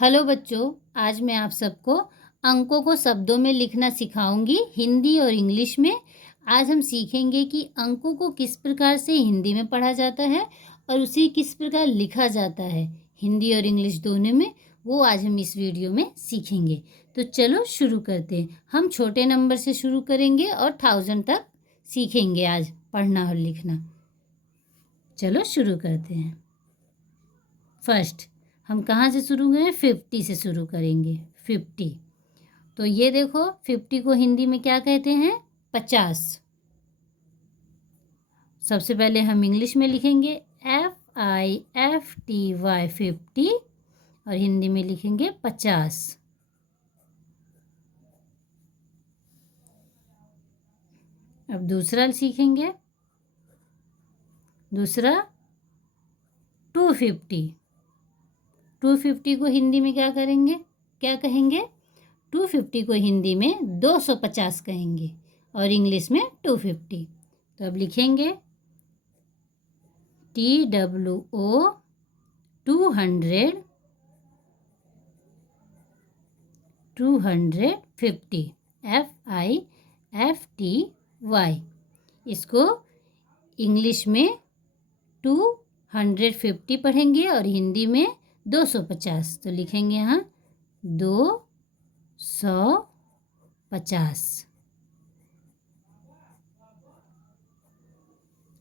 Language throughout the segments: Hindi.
हेलो बच्चों, आज मैं आप सबको अंकों को शब्दों में लिखना सिखाऊंगी, हिंदी और इंग्लिश में। आज हम सीखेंगे कि अंकों को किस प्रकार से हिंदी में पढ़ा जाता है और उसे किस प्रकार लिखा जाता है, हिंदी और इंग्लिश दोनों में। वो आज हम इस वीडियो में सीखेंगे। तो चलो शुरू करते हैं। हम छोटे नंबर से शुरू करेंगे और 1000 तक सीखेंगे आज पढ़ना और लिखना। चलो शुरू करते हैं। फर्स्ट हम कहाँ से शुरू करें? 50 से शुरू करेंगे। 50। तो ये देखो 50 को हिंदी में क्या कहते हैं? 50। सबसे पहले हम इंग्लिश में लिखेंगे FIFTY 50 और हिंदी में लिखेंगे 50। अब दूसरा सीखेंगे। दूसरा 250। 250 को हिंदी में क्या कहेंगे? 250 को हिंदी में 250 कहेंगे और इंग्लिश में 250। तो अब लिखेंगे TWO 200 250 FIFTY। इसको इंग्लिश में 250 पढ़ेंगे और हिंदी में 250। तो लिखेंगे यहाँ 250।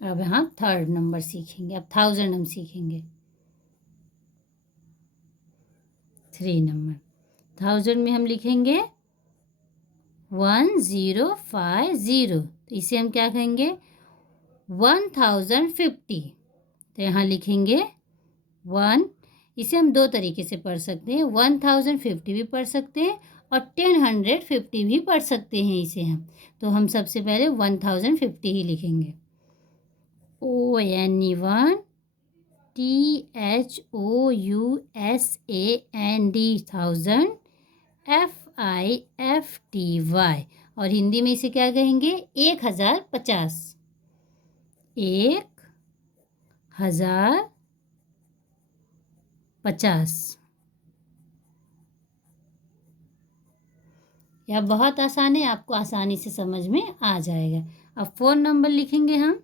अब यहाँ थर्ड नंबर सीखेंगे। अब 1000 हम सीखेंगे। 3 नंबर 1000 में हम लिखेंगे 1050। तो इसे हम क्या कहेंगे? 1050। तो यहाँ लिखेंगे 1। इसे हम दो तरीके से पढ़ सकते हैं। 1050 भी पढ़ सकते हैं और 1050 भी पढ़ सकते हैं इसे हम। तो हम सबसे पहले 1050 ही लिखेंगे। ONE1 THOUSAND 1000 FIFTY। और हिंदी में इसे क्या कहेंगे? 1050। 1050। यह बहुत आसान है, आपको आसानी से समझ में आ जाएगा। अब 4 नंबर लिखेंगे हम।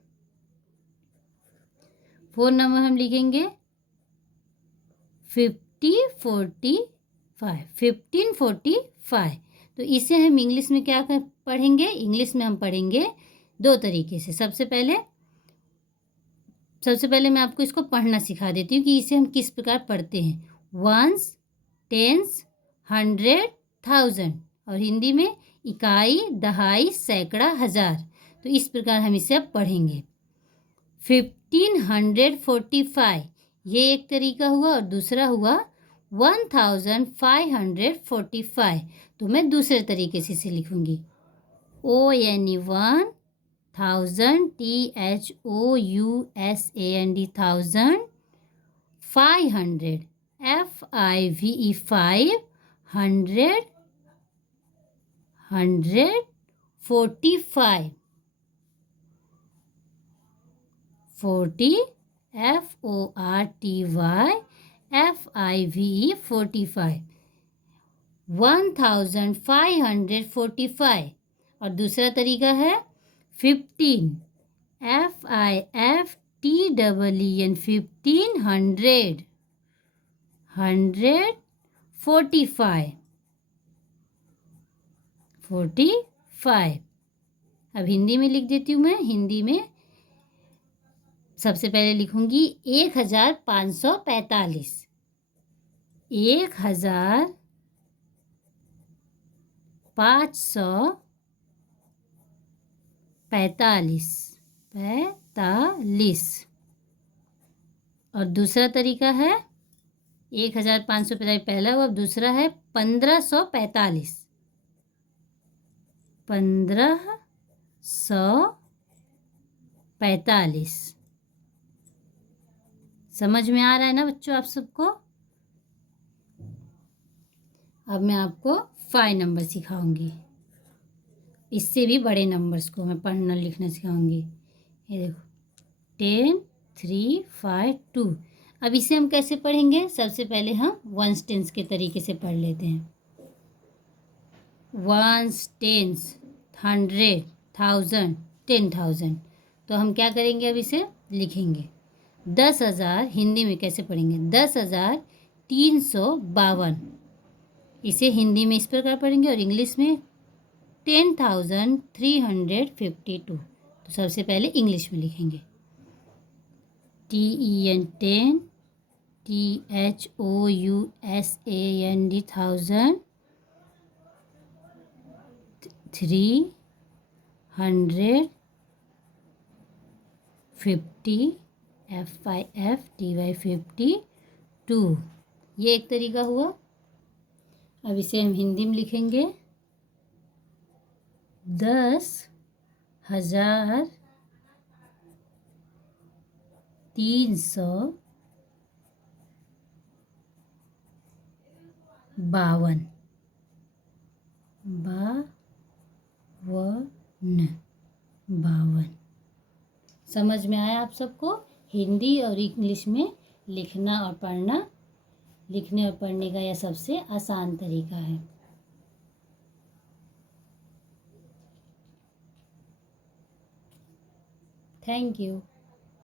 4 नंबर हम लिखेंगे 1545। 1545। तो इसे हम इंग्लिश में क्या पढ़ेंगे? इंग्लिश में हम पढ़ेंगे दो तरीके से। सबसे पहले मैं आपको इसको पढ़ना सिखा देती हूँ कि इसे हम किस प्रकार पढ़ते हैं। 1s 10s 100 1000 और हिंदी में इकाई, दहाई, सैकड़ा, हजार। तो इस प्रकार हम इसे अब पढ़ेंगे। 1545 ये एक तरीका हुआ और दूसरा हुआ 1545। तो मैं दूसरे तरीके से इसे लिखूंगी। ONE1 1000 THOUSAND 1000 500 FIVE 5 100 145 40 FORTY FIVE 45 1545। और दूसरा तरीका है 15 FIFTEEN 1500 145। अब हिंदी में लिख देती हूँ मैं। हिंदी में सबसे पहले लिखूंगी 1545। 1545। और दूसरा तरीका है 1545 पहला हुआ। अब दूसरा है 1545। 1545। समझ में आ रहा है ना बच्चों आप सबको? अब मैं आपको 5 नंबर सिखाऊंगी। इससे भी बड़े नंबर्स को मैं पढ़ना लिखना सिखाऊंगी। ये देखो 10 3 5 2। अब इसे हम कैसे पढ़ेंगे? सबसे पहले हम वंस टेंस के तरीके से पढ़ लेते हैं। Ones tens, 100, 1000, 10,000। तो हम क्या करेंगे? अब इसे लिखेंगे। 10,000 हिंदी में कैसे पढ़ेंगे? 10,352। इसे हिंदी में इस प्रकार पढ़ेंगे और इंग्लिश में 10,352। तो सबसे पहले इंग्लिश में लिखेंगे। TEN 10, THOUSAND 1000, 350, FIFTY52। ये एक तरीका हुआ। अब इसे हम हिंदी में लिखेंगे। 10,352। 52। समझ में आया आप सबको? हिंदी और इंग्लिश में लिखना और पढ़ना, लिखने और पढ़ने का यह सबसे आसान तरीका है। Thank you.